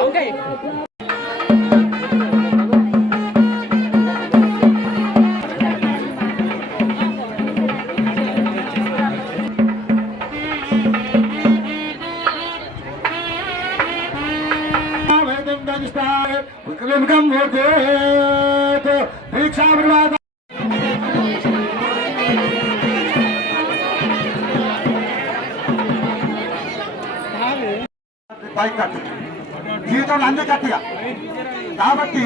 Okay. జీవితంలో అన్ని గట్టిగా కాబట్టి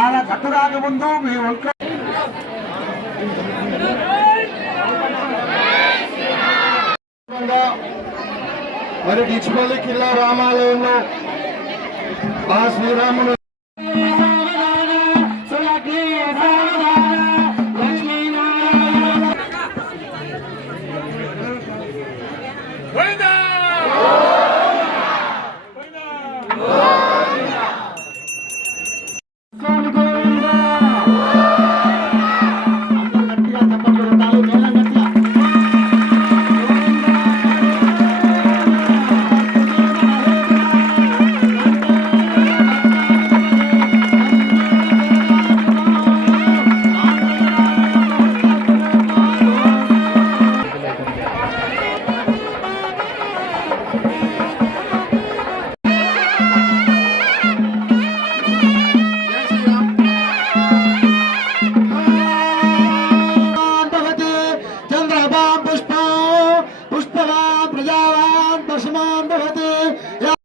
అలా కట్టు రాకముందు మీ ఒంట్లో మరి డిచ్పల్లి కిల్లా రామాలయంలో ఆ శ్రీరాముడు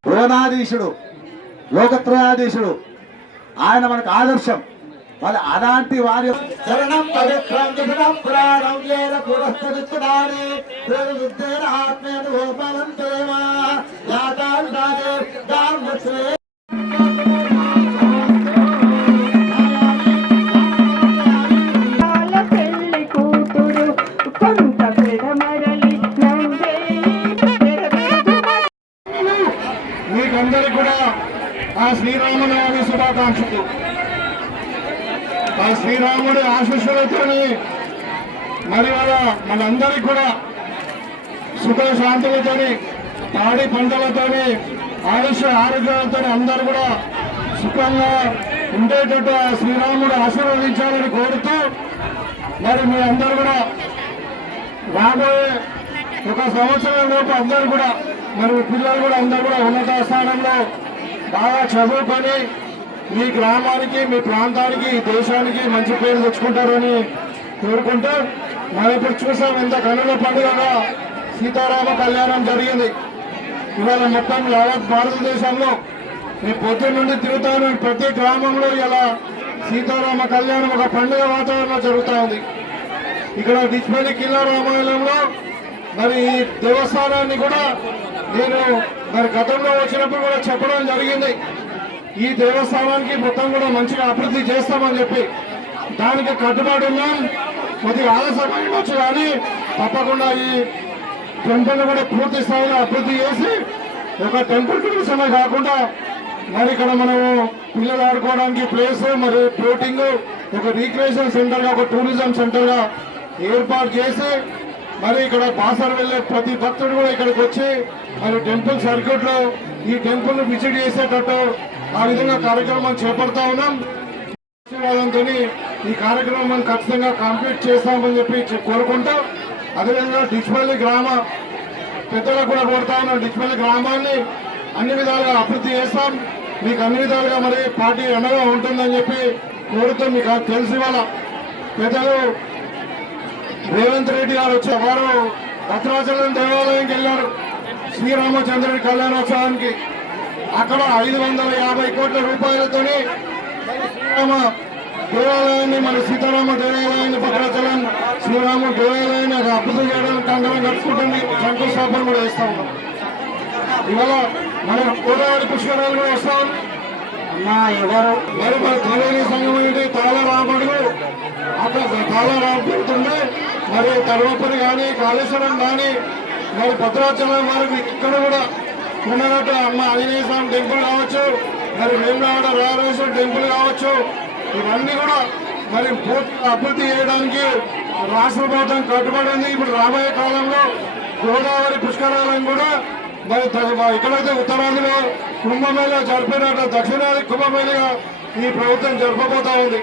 భువనాధీశుడు లోకత్రయాధీశుడు ఆయన మనకు ఆదర్శం. మరి అలాంటి వారి చరణం పవిత్రం పురాణం మీకందరికి కూడా ఆ శ్రీరామనవమి శుభాకాంక్షలు. ఆ శ్రీరాముడి ఆశీస్సులతో మరి మనందరికి కూడా సుఖ శాంతులతో పాడి పంటలతో ఆయుష ఆరోగ్యాలతో అందరూ కూడా సుఖంగా ఉండేటట్టు ఆ శ్రీరాముడు ఆశీర్వదించాలని కోరుతూ మరి మీ అందరూ కూడా రాబోయే ఒక సంవత్సరం లోపు అందరూ కూడా మరి పిల్లలు కూడా అందరూ కూడా ఉన్నత స్థానంలో బాగా చదువుకొని మీ గ్రామానికి మీ ప్రాంతానికి దేశానికి మంచి పేరు తెచ్చుకుంటారని కోరుకుంటూ మనం ఇప్పుడు చూసాం ఎంత కనుల పండుగగా సీతారామ కళ్యాణం జరిగింది. ఇవాళ మొత్తం యావత్ భారతదేశంలో మీ పొద్దున్న నుండి తిరుగుతాను ప్రతి గ్రామంలో ఇలా సీతారామ కళ్యాణం ఒక పండుగ వాతావరణంలో జరుగుతూ ఉంది. ఇక్కడ డిచ్పల్లి కిల్లా రామాలయంలో మరి ఈ దేవస్థానాన్ని కూడా నేను మరి గతంలో వచ్చినప్పుడు కూడా చెప్పడం జరిగింది. ఈ దేవస్థానానికి మొత్తం కూడా మంచిగా అభివృద్ధి చేస్తామని చెప్పి దానికి కట్టుబడి ఉన్నాం. కొద్దిగా ఆలస్యమైనచ్చు కానీ తప్పకుండా ఈ టెంపుల్ కూడా పూర్తి స్థాయిలో అభివృద్ధి చేసి ఒక టెంపుల్ టూరిజమే కాకుండా మరి ఇక్కడ మనము పిల్లలు ఆడుకోవడానికి ప్లేస్ మరి బోటింగ్ ఒక రీక్రియేషన్ సెంటర్ గా ఒక టూరిజం సెంటర్ గా ఏర్పాటు చేసి మరి ఇక్కడ బాసర్ వెళ్లే ప్రతి భక్తుడు కూడా ఇక్కడికి వచ్చి మరి టెంపుల్ సర్క్యూట్ లో ఈ టెంపుల్ ను విజిట్ చేసేటట్టు ఆ విధంగా కార్యక్రమం చేపడతా ఉన్నాం. ఆశీర్వాదంతో ఈ కార్యక్రమం ఖచ్చితంగా కంప్లీట్ చేస్తామని చెప్పి కోరుకుంటూ అదేవిధంగా డిచ్పల్లి గ్రామ పెద్దలకు కూడా కోరుతా ఉన్నాం. డిచ్పల్లి గ్రామాన్ని అన్ని విధాలుగా అభివృద్ధి చేస్తాం. మీకు అన్ని విధాలుగా మరి పార్టీ అండగా ఉంటుందని చెప్పి కోరుతూ మీకు తెలిసి వాళ్ళ పెద్దలు రేవంత్ రెడ్డి గారు వచ్చి వారు భద్రాచలం దేవాలయంకి వెళ్ళారు శ్రీరామచంద్రుడి కళ్యాణోత్సవానికి. అక్కడ 550 కోట్ల రూపాయలతోని శ్రీరామ దేవాలయాన్ని మన సీతారామ దేవాలయాన్ని భద్రాచలం శ్రీరామ దేవాలయాన్ని అభివృద్ధి చేయడానికి కంగనం కట్టుకుంటుంది. శంకుస్థాపన కూడా చేస్తా ఉన్నాం. ఇవాళ మనం గోదావరి పుష్కరాలు కూడా వస్తాం. ఎవరు మరి మన త్రివేణి సంఘం ఏంటి తాళరాముడు అక్కడ తాళరాము పెడుతుండే మరి తర్వపరి కానీ కాళేశ్వరం కానీ మరి భద్రాచలం వారికి ఇక్కడ కూడా ఉన్నట్టు అమ్మ ఆంజనేయ స్వామి టెంపుల్ కావచ్చు, మరి వేములవాడ రాజరాజేశ్వర టెంపుల్ కావచ్చు, ఇవన్నీ కూడా మరి పూర్తిగా అభివృద్ధి చేయడానికి రాష్ట్ర ప్రభుత్వం కట్టుబడి ఉంది. ఇప్పుడు రాబోయే కాలంలో గోదావరి పుష్కరాలను కూడా మరి ఎక్కడైతే ఉత్తరాదిలో కుంభమేళ జరిపినట్టు దక్షిణాది కుంభమేళగా ఈ ప్రభుత్వం జరపబోతా ఉంది.